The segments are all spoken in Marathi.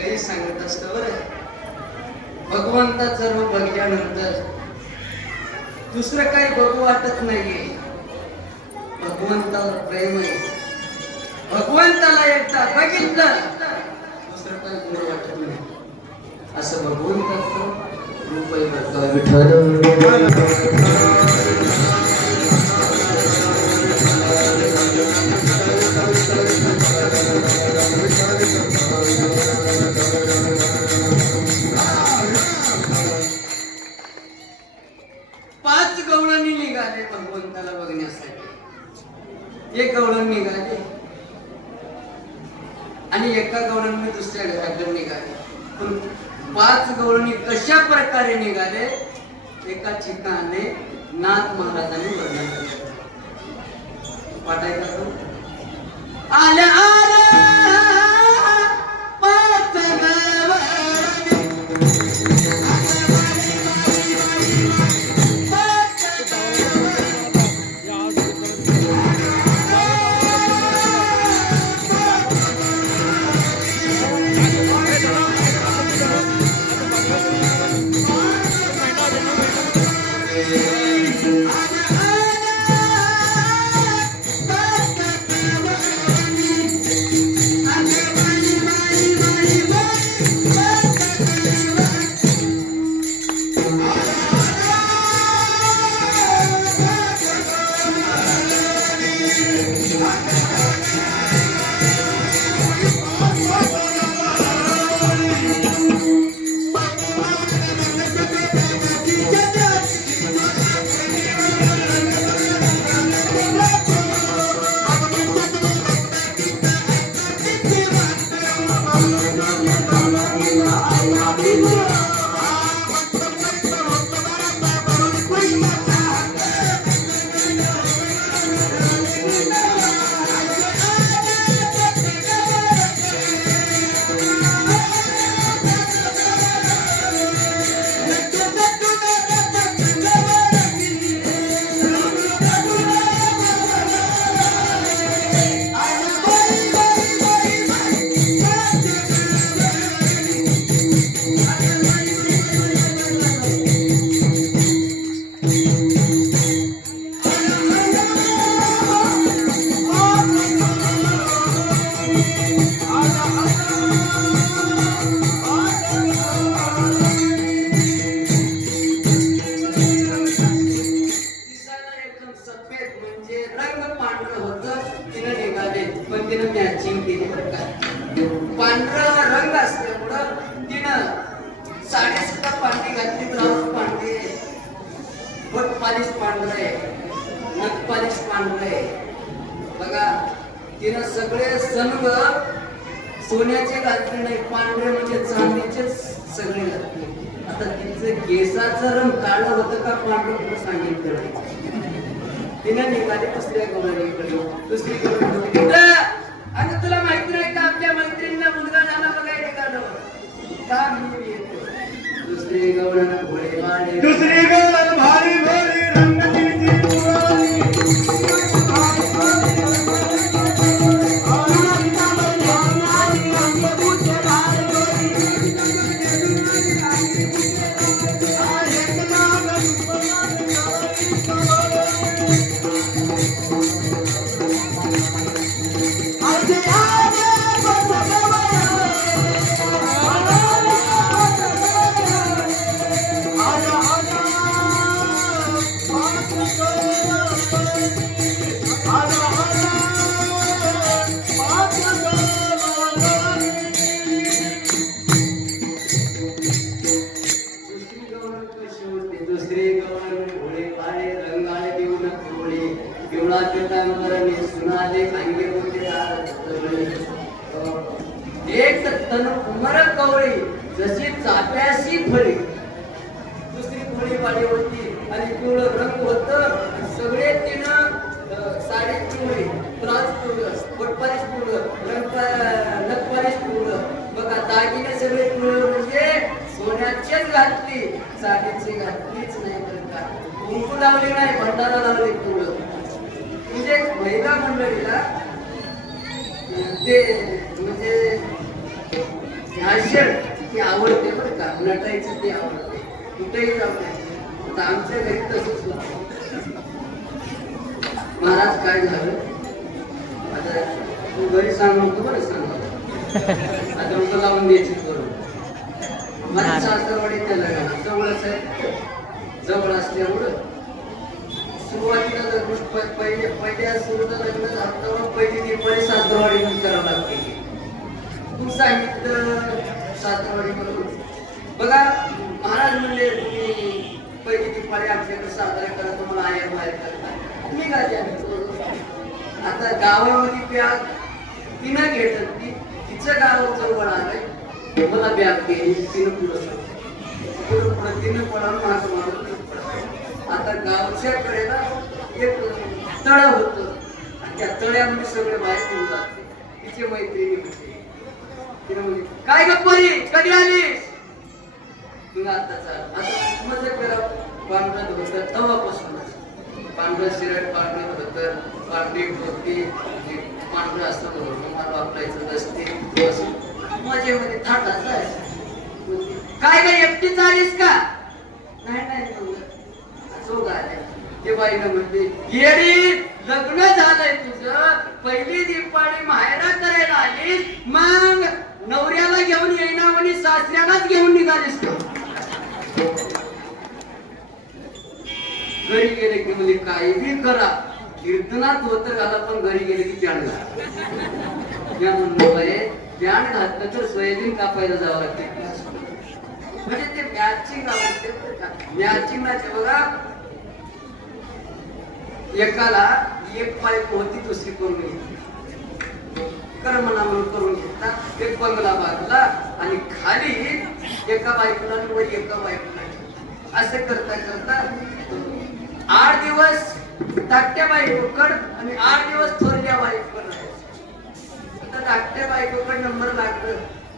काही सांगत असतं बरं. भगवंताचं रूप बघितल्यानंतर दुसरं काही बघू वाटत नाहीये. भगवंतावर प्रेम आहे. भगवंताला एकदा बघितलं दुसरं काही बघू वाटत नाही. असं भगवंताचं रूप आहे बघा विठ्ठल. पाच गवळणी निघाले भगवंताला बघण्यासाठी. एक गवळण निघाले आणि एका गवळणी दुसऱ्या घराकडे निघाले. पण पाच गवळणी कशा प्रकारे निघाले एका ठिकाणी नाथ महाराजांनी वर्णन केलं. वाटायला तो आल्या पाच पांढरा रंग असल्यामुळं तिनं साडी सुद्धा पांढरी घातली. ब्लाऊज पांढरे, बोट पालिश पांढरे, नख पालिश पांढरे. बघा तिनं सगळे सनग सोन्याचे घातले नाही, पांढरे म्हणजे चांदीचे सगळे घातले. आता तिचं केसाचं रंग काळं होतं का पांढरं सांगितलं. तिनं निघाली दुसऱ्या गवळणीकडे. दुसरी गवळणी आणि तुला माहिती नाही का आपल्या मैत्रिणीला मुलगा झाला बघायला निघालो का मी येतो. दुसरी गवळण घोडे मारे, दुसरी गवळण भारी भारी रंगीची पुराणी. एक तन उमर कवळी जशी चाप्याशी फळी. दुसरी फळी वाढी होती आणि पिवळं रंग होत. सगळे तिनं साडी पिवळी, ब्लाऊज पिवळं, बोटपालिश पिवळं, नखपालिश पिवळं. बघा दागिने सगळे पिवळं म्हणजे सोन्याचेच घातली, साडीची घातलीच नाही. बरं का कुंकू लावली नाही, भंडारा लावली पिवळं. म्हणजे महिला मंडळीला ते म्हणजे हास्य ती आवडते बरं का, नटायचं ते आवडते, कुठेही जाऊ नाही. आता आमच्या घरी तसंच होतं. महाराज काय झालं, आता तू घरी सांग नको बरं, सांग आता नको लावून द्यायची करून. माझी सासरवाडी त्याला जवळच आहे, जवळ असल्यामुळं सुरुवातीला लग्न पहिल्या सुरूला लग्न झालं पहिली दिवाळी सासरवाडी करावं लागते. तू सांगितलं सासरवाडी करून बघा. महाराज म्हणले तुम्ही पहिली दिवाळी आमच्याकडे साजरा करा, तुम्हाला आया बाहेर करता मी का द्या. आता गावामध्ये बॅग तिनं घेतलं, तिचं गाव जवळ आलंय, मला बॅग केली, तिनं पुढं तिनं पडा माग मारून. आता गावच्या कडेला एक तळ होत आणि त्या तळ्यामध्ये सगळे बाहेर घेऊन जाते. तिची मैत्रिणी होती, तिने म्हणजे काय गप्परी कधी आलीस, तुला आता चाल. आता मजा करा. पांढरा धोतर तवापासूनच पांढरं शिरट, पांढरे धोतर, पांढरी टोपी, पांढरं असतं रुमाल वापरायचं नसते, मजेमध्ये थाटाचं आहे. काय काय एकटीच आलीस का, नाही नाही ते बाईनं म्हणते येडी लग्न झालंय तुझं, पहिली दिवाळी माहेरा करायला आलीस, मग नवऱ्याला घेऊन येईना म्हणे सासऱ्यालाच घेऊन निघालीस का. घरी गेले की म्हणजे काही बी करा, कीर्तनात होत घाला, पण घरी गेले की प्याण घाला. म्हणलं बाई प्याण घातलं तर सोयाबीन कापायला जावं लागते. म्हणजे ते मॅचिंग आवडते, मॅचिंग नाही बघा. एकाला एक बायको होती, दुसरी करून घेतली, कर्मना म्हणून करून घेतला. एक बंगला बांधला आणि खाली एका बायकोला आणि वर एका बायकोला, असं करता करता 8 दिवस धाकट्या बायकोकड आणि 8 दिवस थोरल्या बायकोकड. आता धाकट्या बायकोकड नंबर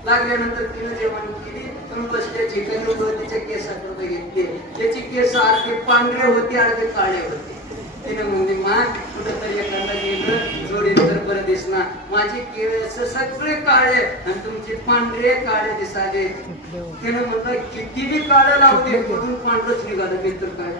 लागल्यानंतर तिनं जेवण केली, पण बसल्या ठिकाणी तिच्या केसाकडे घेतले. त्याची केस अर्धे पांढरे होते, अर्धे काळे होते. तिने म्हणजे मा कुठंतरी एखादा गेलं जोडी तर बरं दिसणार, माझे केस सगळे काळे आणि तुमचे पांढरे काळे दिसाले. तिने म्हटलं किती बी काळं लावू दे, म्हणून पांढरच निघालं. मी तर काय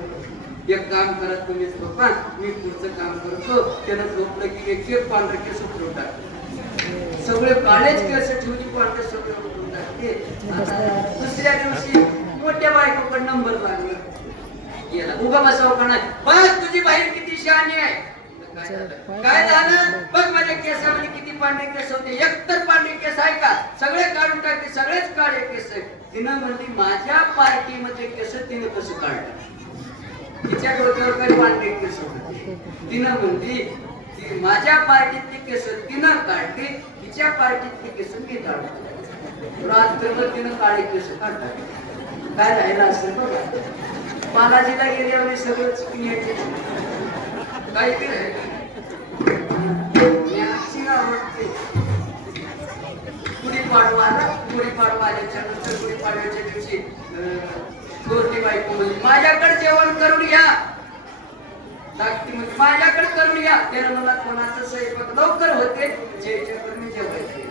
एक काम करा तुम्ही झोपा, मी पुढचं काम करतो. त्यानं झोपलं की एक पांढरे केस उठवून टाकले, सगळे काळेच केस ठेवली, पांढरे सगळे उठवून टाकले. दुसऱ्या दिवशी मोठ्या बायकोकडे नंबर लागला, गेला उभा बसावं का नाही, बस तुझी बहीण किती शहाणी आहे. काय झालं बघ, माझ्या केसामध्ये किती पांढरे केस होते, एकतर पांढरे केस आहे का, सगळे काढून टाकले, सगळेच काळे केस आहे. तिनं म्हणली माझ्या पार्टीमध्ये केस तिने कसं काढलं, तिच्या डोक्यावर काही पांढरे केस होते. तिनं म्हणली माझ्या पार्टीतली केस तिनं काढली, तिच्या पार्टीतली केस मी काढली. रात्रभर तिनं काळे केस काढतात. काय राहिलं असेल बघा, बालाजीला गेल्यावर सगळं चुकून यायचे काही बी आवडते. गुढीपाडवा आला, गुढीपाडवा आल्याच्या नंतर गुढीपाडव्याच्या दिवशी थोरली बायको म्हणजे माझ्याकडे जेवण करून घ्या, धाकटी म्हणजे माझ्याकडे करून घ्या. त्यानं मला कोणाचं स्वयंपाक लवकर होते, जेवण मी जेवायचे.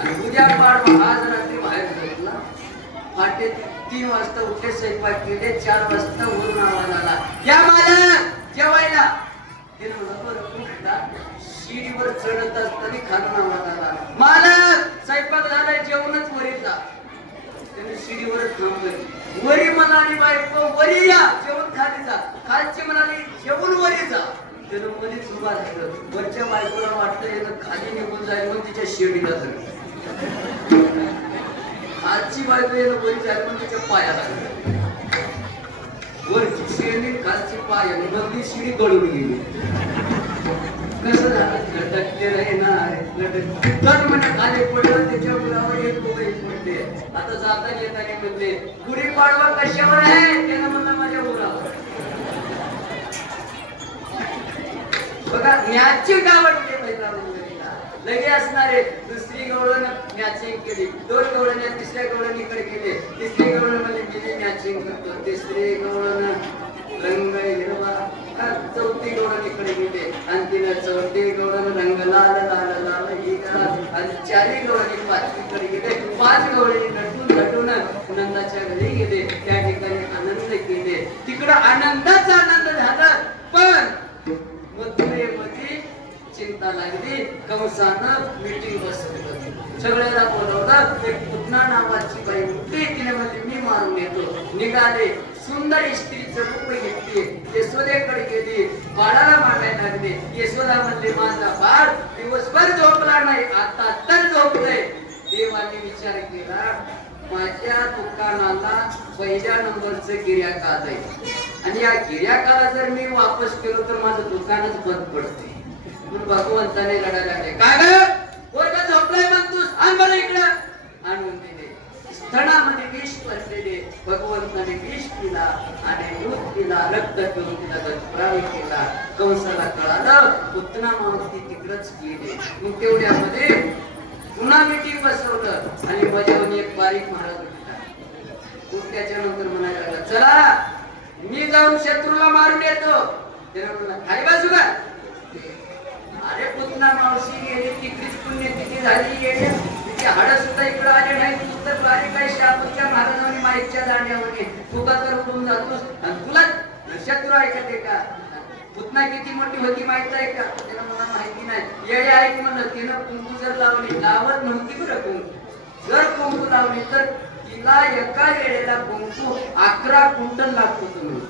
आणि उद्या पाडवा आज रात्री बाहेर झोपला, पहाटे 3 वाजता उठले, स्वयंपाक केले, 4 वाजता वरून आवाज आला, या मालक जेवायला. ते शिडीवर चढत असताना खालून आवाज आला, मालक स्वयंपाक झालाय, जेवणच वरी जा. त्याने शिडीवरच थांबले. वरी म्हणाली बायको वरी या, जेवण खाली जा. खालची म्हणाली जेवण वरी जा. त्यानं मध्येच उभा राहिलं. वरच्या बायकोला वाटतं यानं खाली निघून जाईल, मग तिच्या शिडीला धरलं. खालची बायको यानं वरी जाईल, पण तिच्या पायाला वरची शिडी खालची पाय आणि मधली शिडी गळून गेली. कसं झालं, लटकलेलं आहे ना, लटक म्हणजे खाली पडलं, त्याच्या मुलावर एक कोबरी पडले. आता जाता येताना म्हणले गुढीपाडवा कशावर आहे, त्यानं म्हणलं माझ्या मुलावर. बघा मॅचिंग आवडते महिला लगे असणारे. दुसरी गवळण मॅचिंग केली, 2 गवळणी तिसऱ्या गवळणीकडे गेले. तिसरी गवळण म्हणजे मी मॅचिंग करतो, तिसरी गवळण रंग हिरवा चौथी गवळण इकडे गेले आणि तिनं चौथी गवळण रंग लाल लाल लाल ही आणि चारी गवळणी पाचवीकडे गेले. 5 गवळणी नटून नटून नंदाच्या घरी गेले. त्या ठिकाणी आनंद केले. तिकडं आनंदाचा आनंद झाला. पण मथुरेमध्ये चिंता लागली. कंसानं मीटिंग बसवलं. सगळ्याला बोलवलं. एक पुतना नावाची बाई होती. तिने म्हणजे मी मारून येतो. निघाले. सुंदर स्त्रीचं रूप घेतली. यशोदेकडे गेली. बाळाला मागायला लागले. यशोदा म्हणले माझा बाळ दिवसभर झोपला नाही, आता तर झोपलंय. देवाने विचार केला माझ्या दुकानाला पहिल्या नंबरचं गिऱ्हाईक आलंय आणि या गिऱ्हाईकाला जर मी वापस केलो तर माझं दुकानच बंद पडते. म्हणून भगवंताने लढायला लागले. काय ग पोरगा झोपलाय म्हणतोस, आण बरं इकडं. आणून दिले. स्तनामध्ये विष पडलेले. भगवंताने विष पिला आणि दूध पिला, रक्त पिऊन तिला गजबरावी केला. कंसाला कळालं पुतना मावती तिकडच गेले. मग तेवढ्यामध्ये पुन्हा मीटिंग बसवलं आणि बजावून एक बारीक महाराज होता. त्याच्या नंतर म्हणायला लागला चला मी जाऊन शत्रूला मारून येतो. त्याला म्हणला खाली बाजू का. अरे पुतना मावशी गेली तिकडीच पुण्यतिथी झाली गेली. तिचे हाडं सुद्धा इकडे आले नाही. तू तर बारीक काय शापूरच्या महाराजांनी माईकच्या दांड्यावर तुका तर उडून जातोस आणि तुला शत्रू ऐकते का. पुतना किती मोठी होती माहित आहे का. त्याला मला माहिती नाही. येळे ऐक म्हणलं तिनं कुंकू जर लावली, लावत नव्हती बरं कुंकू. जर कुंकू लावली तर तिला एका वेळेला कुंकू 11 क्विंटल लागतो. तुम्ही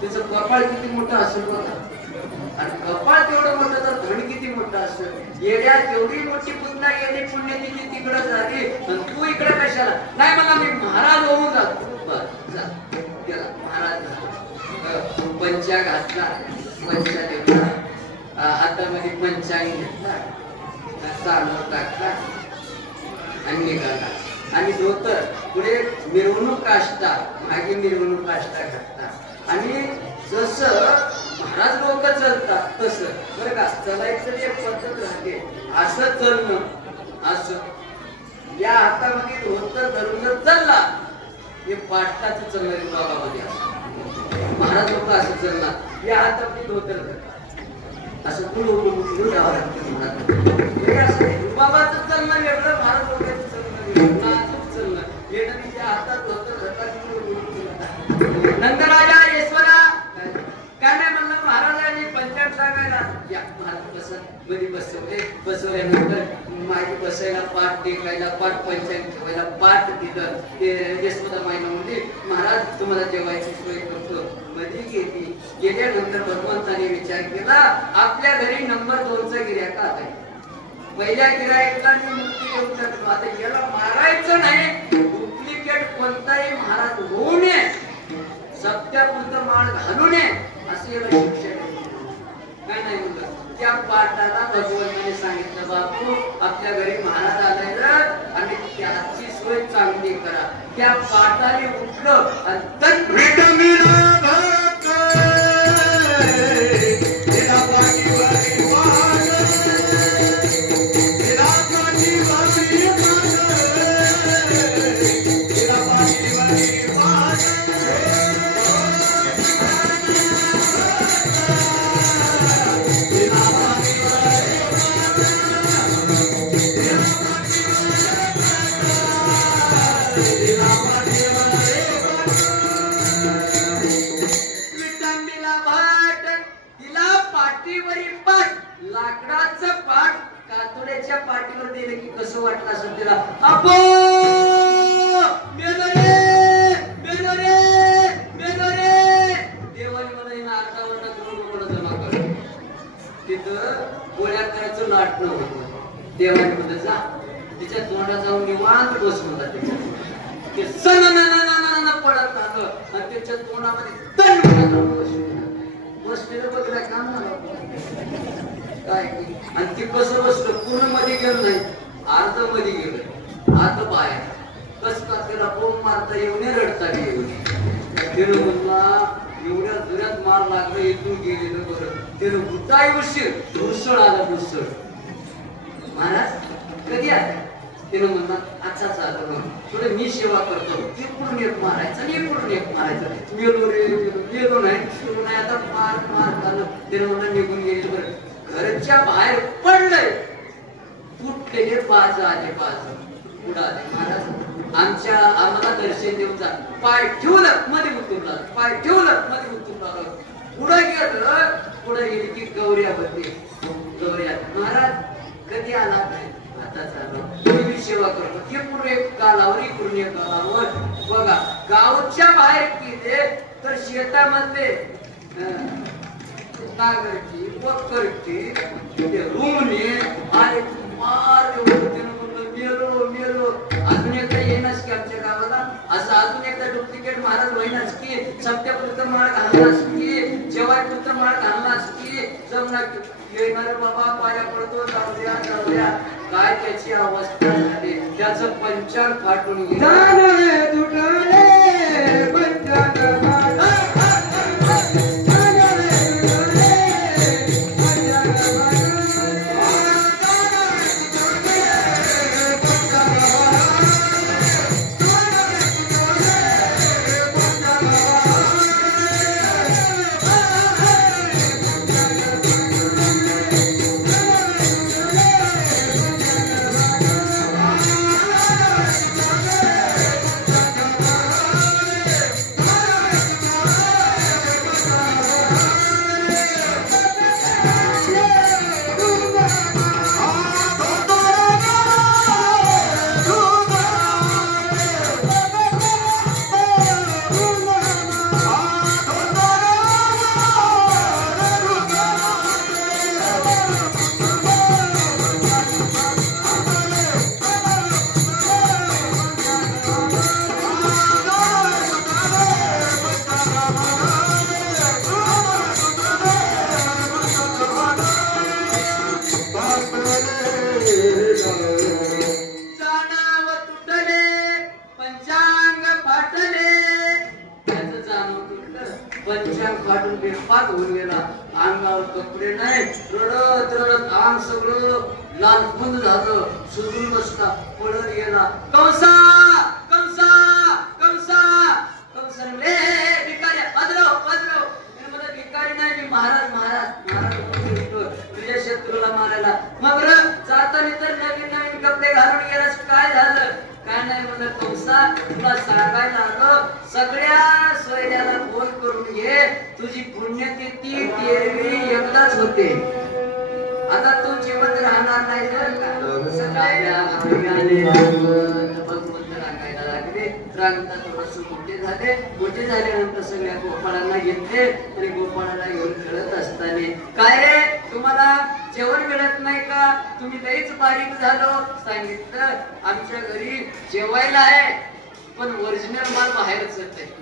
तिचं कपाळ किती मोठं असेल बघा. आणि कपाळ तेवढं मोठं तर धड किती मोठं असतं. येड्या तेवढी मोठी पुतना गेली पुण्यतिथी तिकडं झाली आणि तू इकडे कशाला. नाही मला मी महाराज होऊन जातो. गेला महाराज झाला. पंचा घातला. पंचा घेतला हातामध्ये पंचांग घेतला. चालवर टाकला आणि निघाला. आणि धोतर पुढे मिरवणूक काष्टा, मागे मिरवणूक काष्टा घातला. आणि जसं महाराज लोक चलतात तसं बरं का चलायचं एक पद्धत राहते. असं चलणं असं या हातामध्ये धोतर धरून चालला हे पाटलाचं चलणारी बाबामध्ये असं. महाराज लोक असं चलणार या हातामध्ये धोतर धरतात असं कुलू द्यावं लागतं. हे असं बाबाचं चलणं वेगळं, महाराज लोकांचं चलणं वेगळं. नाजूक चलणं येणं त्या हातात धोतर धरतात. नंतर राजा येश्वरा काय नाही म्हणलं महाराजांनी पंचायत सांगायला या महाराज बसत मध्ये बसवल्यानंतर माझी बसायला पाठ टेकायला पाठ पंचायत ठेवायला पाठ दिलं. ते यशोदा माईला म्हणजे महाराज तुम्हाला जेवायची सोय करतो. मध्ये गेल्यानंतर भगवंताने विचार केला आपल्या घरी नंबर 2चा गिऱ्हाईक आहे. पहिल्या गिऱ्हाईकाला मी मुक्ती देऊ शकतो. आता याला मारायचं नाही. डुप्लिकेट कोणताही महाराज होऊ नये, सत्यापुरतं माळ घालू नये असे याला शिक्षा काय नाही म्हणलं. त्या पाठाला भगवंताने सांगितलं बापू आपल्या घरी महाराज आलाय आणि त्याची सोय चांगली करा. त्या पाठाने उठलं आणि लाकडाचं पाठ कातोड्याच्या पाठीवर दिलं की कसं वाटलं असं तिला. अपो मेलो रे देवाने मला अर्धावरला करून जमा कर. तिथं गोळ्या करायचं नाटणं होतं. देवाने मध्ये जा तिच्या तोंडात जाऊन निवांत बसवून जाते. ते सण पडत राहतं आणि त्याच्या तोंडामध्ये तण बसलेलं बघलं काम झालं काय. आणि ती कसं बसलं पूर्ण मध्ये गेलं नाही, अर्ध मध्ये गेलं, अर्ध बाहेर. कस का त्याला कोण मारता येऊ नये, रडता येऊ नये. त्यानं म्हणला एवढ्या जोरात मार लागलं इथून गेलेलं बरं. त्यानं बुद्धा उशीर भुसळ आला. भुसळ महाराज कधी आला तिनं म्हणणार अच्छा चालू थोडं मी सेवा करतो इकडून एक मारायचं आणि इकडून एक मारायचं मेलो रे मेलो नाही आता मार झालं तिनं म्हणणार निघून गेले बरं घरच्या बाहेर पडलंय फुटलेले बाज आले उडाले महाराज आम्हाला दर्शन देऊन जा पाय ठेवलं मध्ये उतरला पाय ठेवलं मध्ये उतरला पुढं गेलं पुढे गेली की गौऱ्या महाराज कधी आला नाही आता चालू मी सेवा करतो हे पूर्ण एक गालावर इकडून एक गालावर बघा गावच्या बाहेर गेले तर शेतामध्ये नागरची पकडची रुमणे आणि मार मेलो अजून एकदा येणार की आमच्या गावाला असं अजून एकदा डुप्लिकेट महाराज होईनाच की सप्त्यापुरतं माळ घाललास की जेवायपुरतं माळ घाललास की जमणार येणार बाबा पाया पडतो जाऊ द्या काय त्याची अवस्था झाली त्याचं पंचांग फाटून गेलं पंचांग फाटून बेपात होऊन गेला अंगावर कपडे नाही रडत रडत अंग सगळं लालबुंद झालं सुजून बसला पडत गेला कंसा कंसा कंसा कंसले भिकारी अदरो मला भिकारी नाही मी महाराज तुझ्या शत्रूला मारायला मग जाताना तर नवीन कपडे घालून गेलास काय झालं काय नाही म्हणलं कंसा तुला सांगायला आलो सगळ्या सोयऱ्याला फोन करून घे तुझी पुण्यतिथी तेरवी एकदाच होते आता तू जिवंत राहणार नाही तर का सगळ्या भगवंत राखायला लागले रांगता थोडस मोठे झाल्यानंतर सगळ्या गोपाळांना घेतले आणि गोपाळाला घेऊन खेळत असताना काय रे तुम्हाला जेवण मिळत नाही का तुम्ही लईच बारीक झालो सांगितलं आमच्या घरी जेवायला आहे पण ओरिजिनल माल बाहेरच येते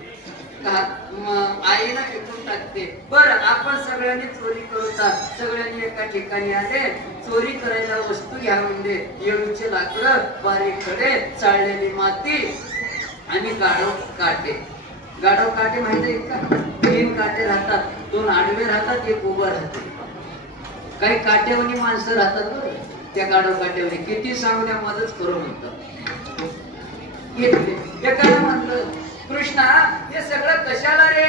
आईला विकून टाकते बरं आपण सगळ्यांनी चोरी करूता सगळ्यांनी एका ठिकाणी आले चोरी करायला वस्तू घ्या म्हणजे येळूचे लाकडं बारीक खडे चाळलेली माती आणि गाढव काटे माहिती का 3 काटे राहतात 2 आडवे राहतात 1 उभं राहते काही काटेवणी माणसं राहतात बरं त्या गाढव काटेवणी किती सांगण्यामध्येच खरं म्हणतात एकाला म्हटलं कृष्णा हे सगळं कशाला रे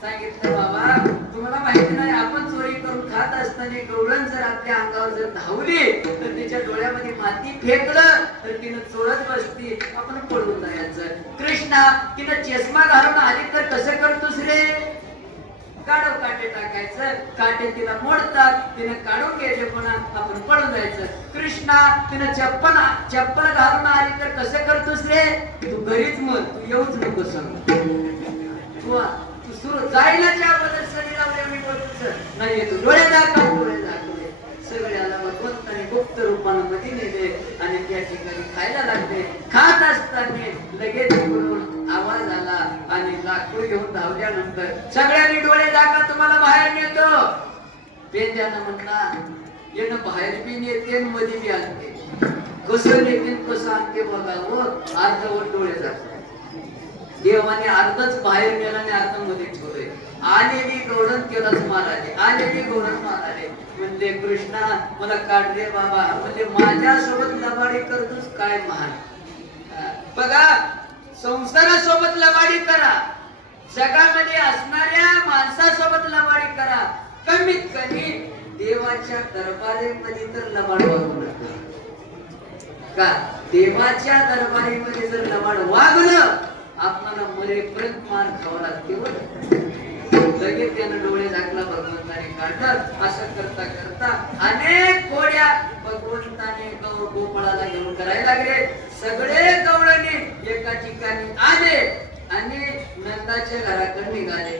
सांगितलं बाबा तुम्हाला माहिती नाही आपण चोरी करून खात असताना गवळण जर आपल्या अंगावर जर धावली तर तिच्या डोळ्यामध्ये माती फेकलं तर तिनं चोरत बसती आपण पडून जायचं कृष्णा तिनं चष्मा घालून आली तर कसं करतोस रे गाढव काटे टाकायचं काटे तिला मोडतात तिने काढून घ्यायचे पण आपण पळून जायचं कृष्णा तिने चप्पल घालून आली तर कसं करतोस रे तू घरीच मग तू येऊच नको सांग तू सुरू जायला त्या बदल शरीरावर बोलतोस नाही तू डोळे दाखवले सगळ्याला भगवंताने गुप्त रूपामध्ये नेले आणि त्या ठिकाणी खायला लागले खात असताना लगेच बोलून आवाज आला आणि लाकूड घेऊन धावल्यानंतर सगळ्यांनी डोळे दाखवा तुम्हाला बाहेर नेतो पेंद्यानं म्हटला येणं बाहेर बी नेते मध्ये बी आणते कसं नेते कसं आणते बघावं अर्धवट डोळे दाखवा देवाने अर्धच बाहेर नेला आणि अर्ध मध्ये ठेवलंय आलेली गौडण केलाच माराले म्हणले कृष्णा मला काढ रे बाबा. म्हणजे माझ्यासोबत लबाडी करतोस काय महान. बघा संसारासोबत लबाडी करा, जगामध्ये असणाऱ्या माणसासोबत लबाडी करा, कमीत कमी देवाच्या दरबारीमध्ये तर लबाड वागू नका. का देवाच्या दरबारीमध्ये जर लबाड वागलं आपल्याला मरेपर्यंत मार खावा लागते. लगेच त्यानं डोळे झाकला भगवंताने काढलं. असं करता करता अनेक घोड्या भगवंताने गोपाळाला घेऊन करायला लागले. सगळे गवळणी एका ठिकाणी आले आणि नंदाच्या घराकडे निघाले.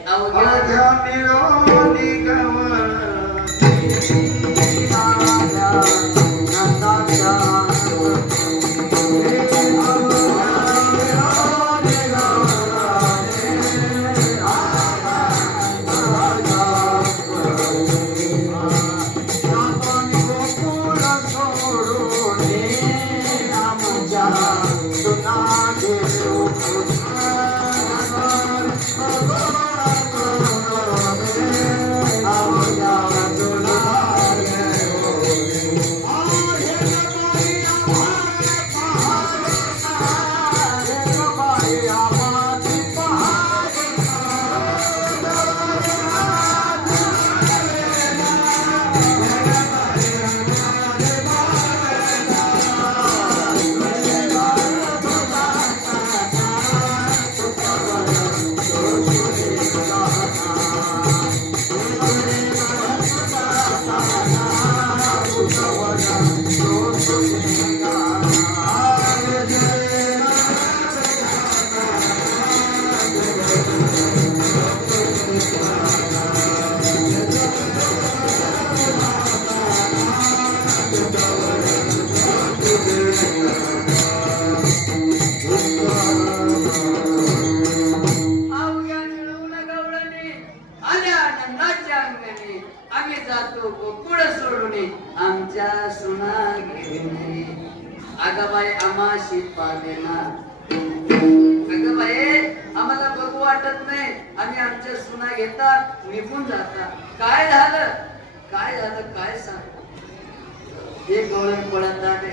आम्हाला बघू वाटत नाही. आम्ही आमच्या सुना घेतात निघून जातात. काय झालं काय सांग. एक गवळण पडत जाते.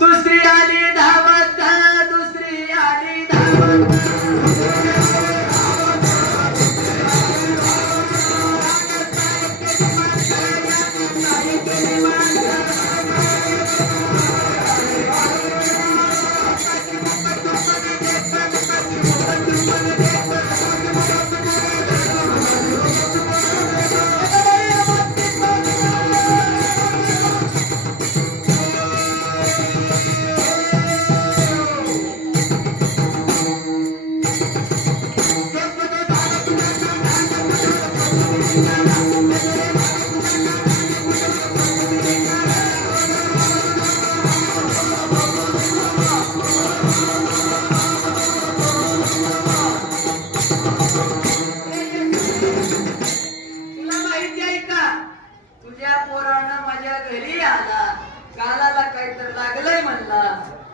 दुसरी आली धावत, दुसरी आली धावत.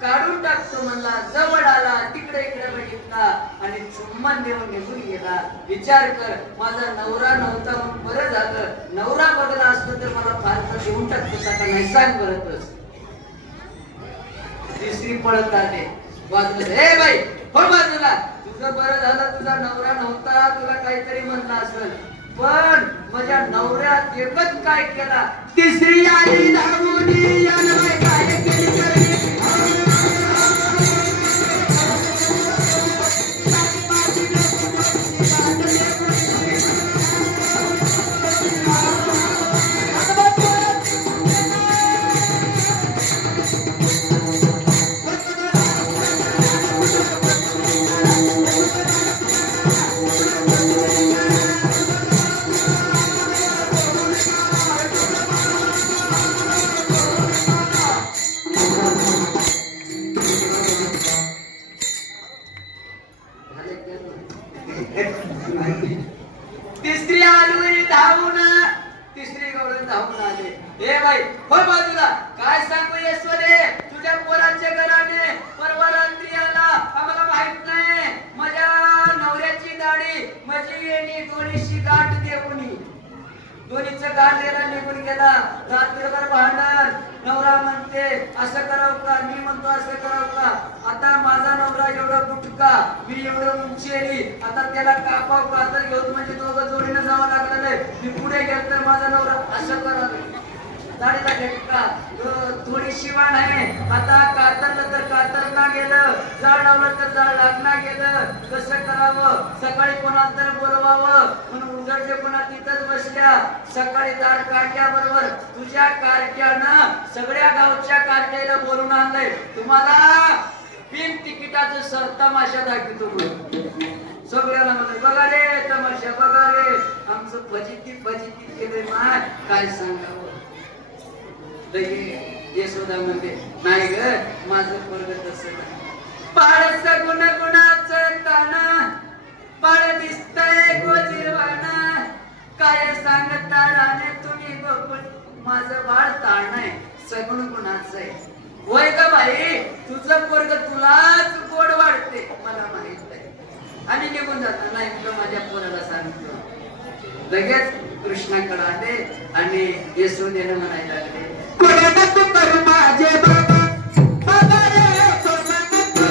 काढून टाकतो म्हणला. जवळ आला, तिकडे इकडे बघितला आणि चुम्मान देऊन निघून गेला. विचार कर, माझा नवरा नव्हता म्हणून बरं झालं. नवरा बदला असतो तर मला फारसा देऊन टाकतो का नाही सांग बरंच. तिसरी पळत आले. वाजलं हे बाई हो बाजूला. तुझं बरं झालं तुझा नवरा नव्हता, तुला काहीतरी म्हणला असेल. पण माझ्या नवऱ्यात एकच काय केला. तिसरी आली धावून काय केली. तिसरी आली धावून, तिसरी गवळण धावून आले. हे बाई हो बाजूला. काय सांगू येश्वरे, तुझ्या पोराच्या घराने परवा रात्री आला. आम्हाला माहित नाही. माझ्या नवऱ्याची गाडी माझी येणी दोन्हीशी गाठ देऊनी दोन्हीचं गाठ द्यायला निघून केला रात्रभर भांडण नवरा म्हणते असं करावं का मी म्हणतो असं करावं का आता माझा नवरा एवढा बुटका मी एवढं उंचेली आता त्याला कापाव का तर घेऊन म्हणजे दोघं जोडीनं जावं लागलं नाही मी पुढे गेल तर माझा नवरा असं करावं दाढीला घेतला थोडी शिवाण आहे आता कातरलं तर कातरना गेलं जाळ लावलं तर जाळ लागना गेलं कसं करावं सकाळी कोणाला तर बोलवावं म्हणून उघडचे कोणा तिथंच बसल्या सकाळी दार काढल्याबरोबर तुझ्या कार्ट्यानं सगळ्या गावच्या कार्ट्याला बोलून आणलंय तुम्हाला बिन तिकिटाचं तमाशा दाखवतो सगळ्याला म्हणलं बघा रे तमाशा बघा रे आमचं फजिती केलंय माय काय सांगावं यशोदा म्हणते नाही ग माझं पोरग तसं नाही बाळस गुण गुणाचं ताण बाळ दिसतंय गोजीरवाना काय सांगता राणे तुम्ही गोकुळ माझं बाळ ताण आहे सगुण गुणाचं आहे होय ग बाई तुझं पोरग तुलाच गोड वाढते मला माहित आहे आणि निघून जाता नाही तुला माझ्या पोराला सांगतो लगेच कृष्णाकडे आले आणि यशोदेनं म्हणायला लागले कोणाला तू कर माझे बाबा बाबा रे कोणाला तू कर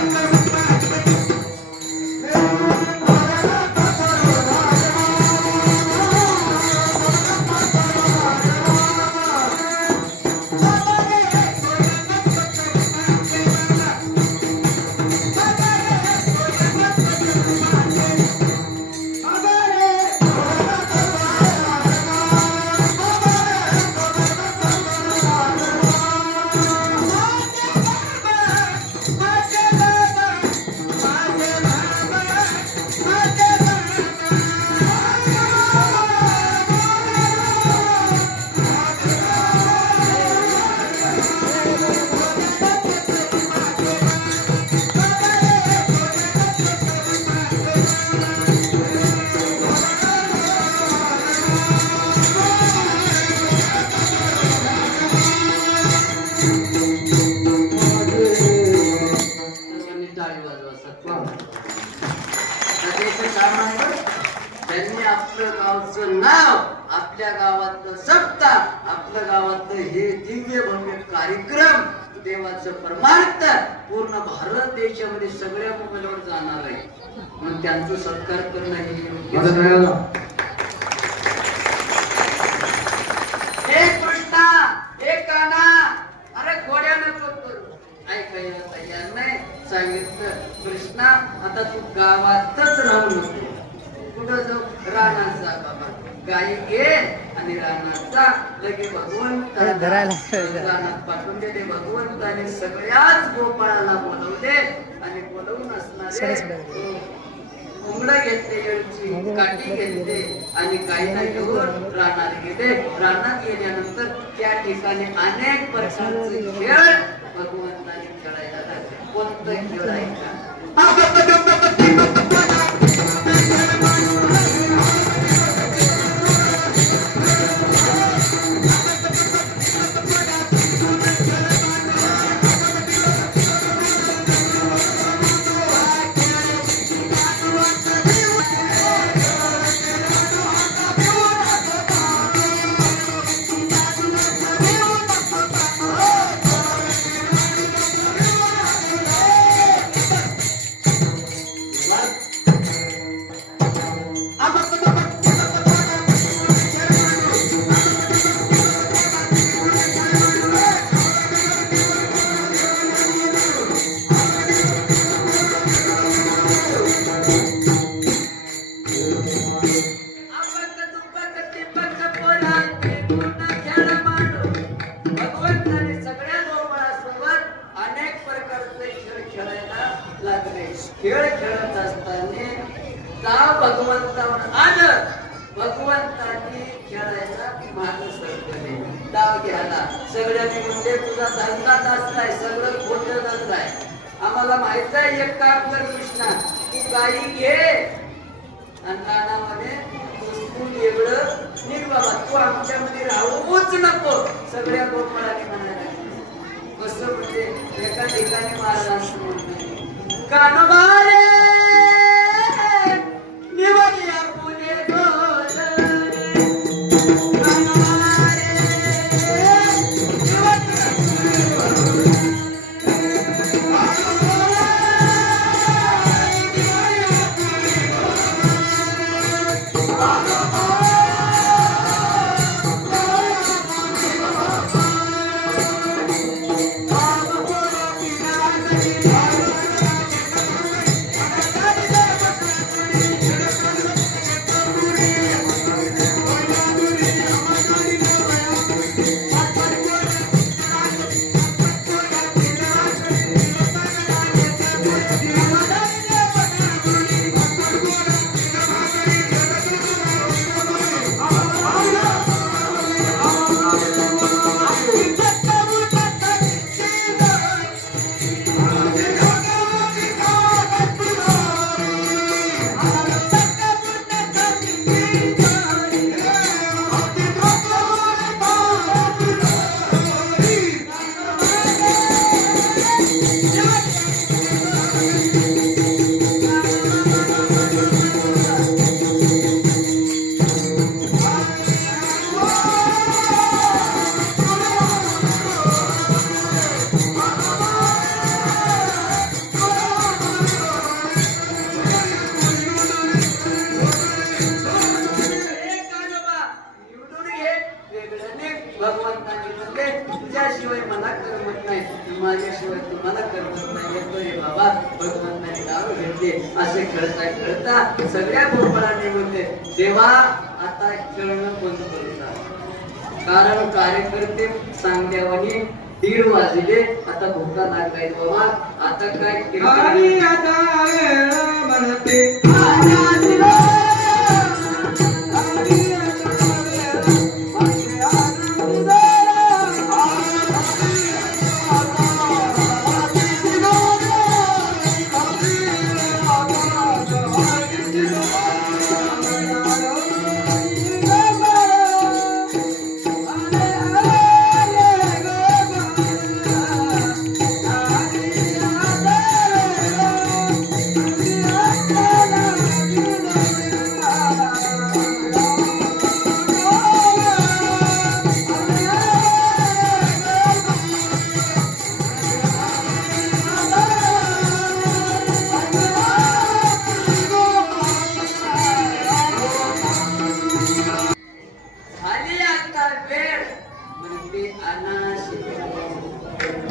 माझे त्यांनी आपलं गावचं नाव आपल्या गावातलं सप्ताह आपल्या गावातलं हे दिव्य भव्य कार्यक्रम देवाचं परमार्थ पूर्ण भारत देशामध्ये सगळ्या मोबाईलवर जाणार आहे म्हणून त्यांचं सत्कार करणं हे योग्य हे कृष्णा हे काना अरे घोड्या नको करू ऐकायला तयार नाही सांगितलं कृष्णा आता तू गावातच राहू नको कुठं जाऊ रानात जा बाबा गाई घे आणि रानात जा लगे रानात पाठवून दिले भगवंताने सगळ्याच गोपाळाला बोलवले आणि बोलवून असणारे कोंबडा घेतले येळची काठी घेतले आणि गायीला घेऊन रानात गेले रानात गेल्यानंतर त्या ठिकाणी अनेक प्रकारचे खेळ भगवंताने खेळायला लागले कोणतं खेळ आहे का खेळ खेळत असताना भगवंतावर आलं भगवंताने खेळायला माग सरकले डाव घ्यायला सगळ्यांनी म्हणजे तुझा धंदाच असलाय सगळं खोटच असलाय आम्हाला माहित आहे एक काम कर कृष्णा तू गाई घे आणि रानामध्ये तू एवढं निघ बाबा तू आमच्यामध्ये राहूच नको सगळ्या गोपाळाने म्हणायला कसं म्हणजे एका ठिकाणी महाराज म्हणतो कानोबारे निवडिया पुणे गोल कानोबारे बाबा भगवंताने दारू घेतली. असे खेळता सगळ्या गोपाळांनी बोलले देवा आता खेळणं बंद करूया, कारण कार्यकर्ते सांगण्यावानी 1:30 वाजले, आता भूका लागलाय बाबा, आता काय आणि आता वेळ म्हणते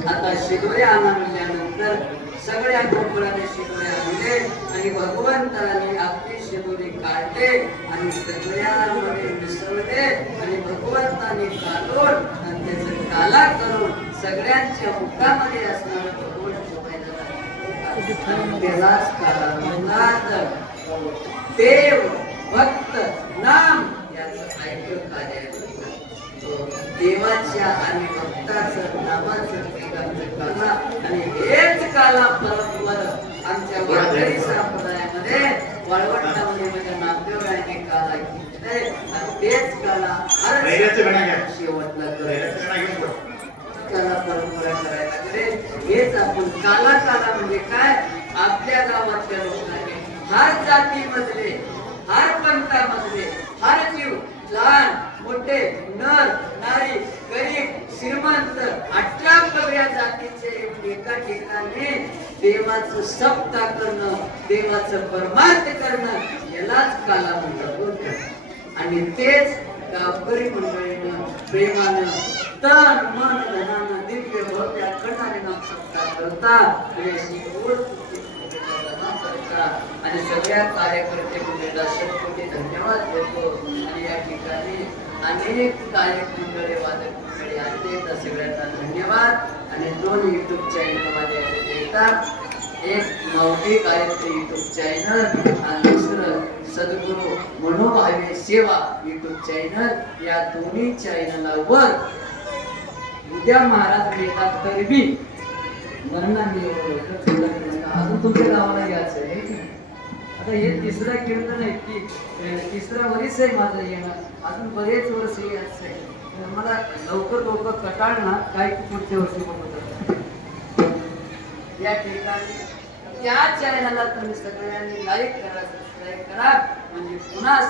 आता शिदोरे आणा म्हणल्यानंतर सगळ्या गोकुळाने शिदोरे आणले आणि भगवंताने आपली शिदोरी काढले आणि सगळ्यामध्ये मिसळले आणि भगवंताने काढून आणि त्याचं काला करून सगळ्यांच्या मुखामध्ये असणारं भगवंत त्यालाच काला म्हणतात. देव भक्त नाम याचं ऐकत कार्य देवाच्या आणि भक्ताचं नामाचं काला आणि हेच काला परस्पर आमच्या वारकरी संप्रदायामध्ये वळवटामध्ये म्हणजे नामदेवरायाने काला घेतलंय आणि तेच काला शेवटला काला परंपरा करायला लागले. हेच आपण काला म्हणजे काय, आपल्या गावातल्या लोकांनी हर जातीमधले हर पंथामधले हर जीव लहान मोठे नर नारी गरीब श्रीमंत 18 सगळ्या जातीचे एका ठिकाणी देवाचं सप्ता करणं, देवाचं परमार्थ करणं यालाच काला म्हणतात. आणि तेच गावकरी मंडळीनं प्रेमानं तन मन धनानं दिव्य भव्य अखंड नाम सप्ता करतात आणि सगळ्या कार्यकर्ते मंडळीला शतकोटी धन्यवाद देतो. आणि या ठिकाणी अनेक गायक मंडळी वादक मंडळी आले तर सगळ्यांना धन्यवाद. आणि 2 YouTube चॅनल मध्ये येतात, एक नवटी गायत्री YouTube चॅनल आणि दुसरं सद्गुरू मनोभावे सेवा YouTube चॅनल. या दोन्ही चॅनलवर उद्या महाराज येतात तरी म्हणून अजून तुमच्या गावाला यायचं आहे. आता हे 3रं कीर्तन आहे की 3रं वर्ष आहे माझं येणं, अजून बरेच वर्ष यायचं आहे. मला लवकर कटाळणार काय की पुढच्या वर्षी बनवतात. या ठिकाणी त्या चॅनलला तुम्ही सगळ्यांनी लाईक करा, सबस्क्राईब करा, म्हणजे पुन्हा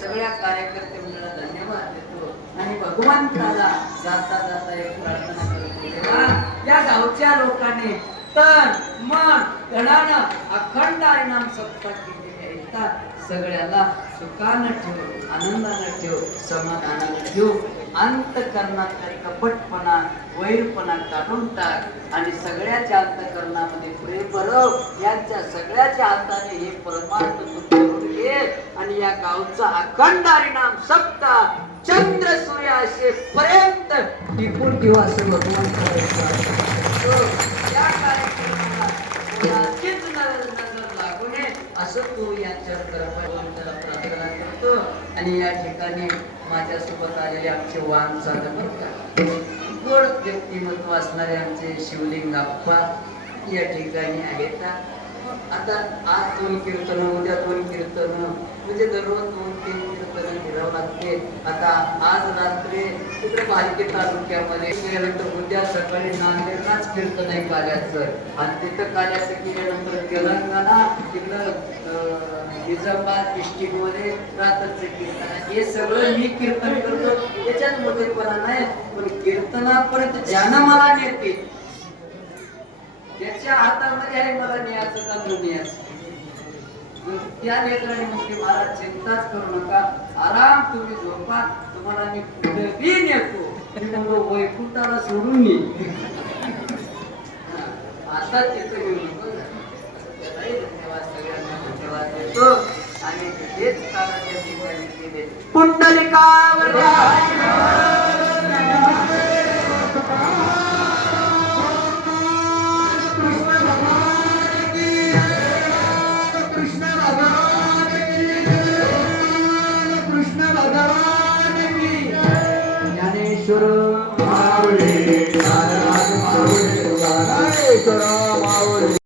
सगळ्या कार्यकर्ते मंडळाला धन्यवाद देतो. आणि भगवंताला जाता एक प्रार्थना करतो, देवा या गावच्या लोकांनी तन मन धनानं अखंड हरिनाम सप्ताह केलेले आहेत. सगळ्याला सुखानं ठेव, आनंदानं ठेव, समाधानानं ठेव. अंतकरणातला कपटपणा वैरपणा काढून टाक आणि सगळ्याच्या अंतकरणामध्ये प्रेम भरव. यांच्या सगळ्याच्या हाताने हे परमार्थ तू करून घे आणि या गावचा अखंड हरिनाम सप्ताह चंद्र सूर्य असे पर्यंत टिकून ठेवा असं भगवंत या कार्यक्रमाला कोणाचीच नजर लागू नये असं तू यांच्यावर भगवंताला प्रार्थना करतो. आणि या ठिकाणी माझ्यासोबत आलेले आमचे वाहन चालक बरं का, गोड व्यक्तिमत्व असणारे आमचे शिवलिंग आप्पा या ठिकाणी आहेत. आता आज 2 कीर्तन उद्या 2 कीर्तन म्हणजे दररोज 2-3 कीर्तन फिरावं लागते. आता आज रात्री तिकडे भालकी तालुक्यामध्ये गेल्यानंतर उद्या सकाळी नांदेडलाच कीर्तन आहे कार्याचं आणि तिथं कार्याचं केल्यानंतर तेलंगणा तिकडं निजामाबाद डिस्ट्रिक्ट मध्ये रात्रचे कीर्तन. हे सगळं मी कीर्तन करतो, त्याच्यात मोठेपणा नाही, पण कीर्तनापर्यंत ज्यानं मला नेते त्याच्या हातामध्ये आहे मला न्यायचं का न न्यायचं. त्या लेकराने म्हणते महाराज चिंताच करू नका, आराम तुम्ही झोपा, तुम्हाला मी कुठेही नेतो. मी म्हणलो वैकुंठाला सोडून ये. आता तिथं घेऊ नको जरा. त्यालाही धन्यवाद, सगळ्यांना धन्यवाद देतो आणि हेच कानाच्या ठिकाणी केले पुंडलिकावर कृष्ण भगवान की कृष्ण भगवान की ज्ञानेश्वर माऊली माऊली ज्ञानेश्वर माऊली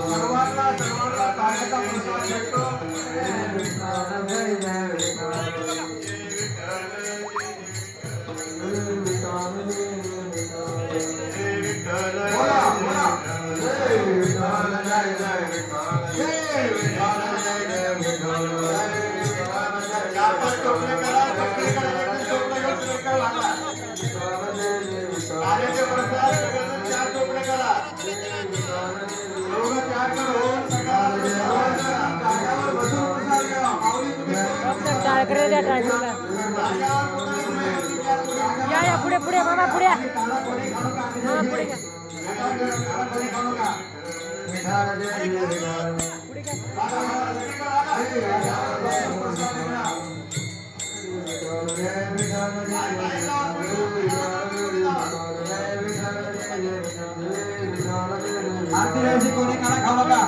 सर्वांना ताण्याचा प्रसाद भेटतो. बोला, बोला. जय विठ्ठल जय जय विठ्ठल. जय विठ्ठल जय जय विठ्ठल. चार पाच टोपले करा, टोपले करा, टोपले घेऊन टोपले वाटा. कार्याचे प्रसाद सगळ्यांना चार टोपले करा. एवढं चार करून जागेवर बसून प्रसाद घ्या. माऊली तुम्ही टाळकरे द्या टाळकरेला या पुढे पुढे मामा पुढे या. मामा पुढे घ्या पुढे घ्या. आरती कोणी करा खाऊ नका.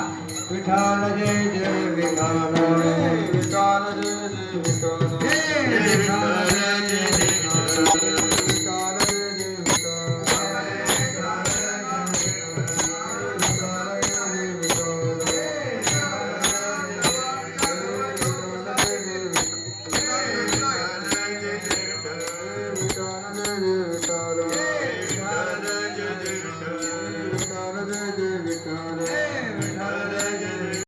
विठ्ठल जय जय विठ्ठल. विठ्ठल जय जय विठ्ठल. जय विठ्ठल जय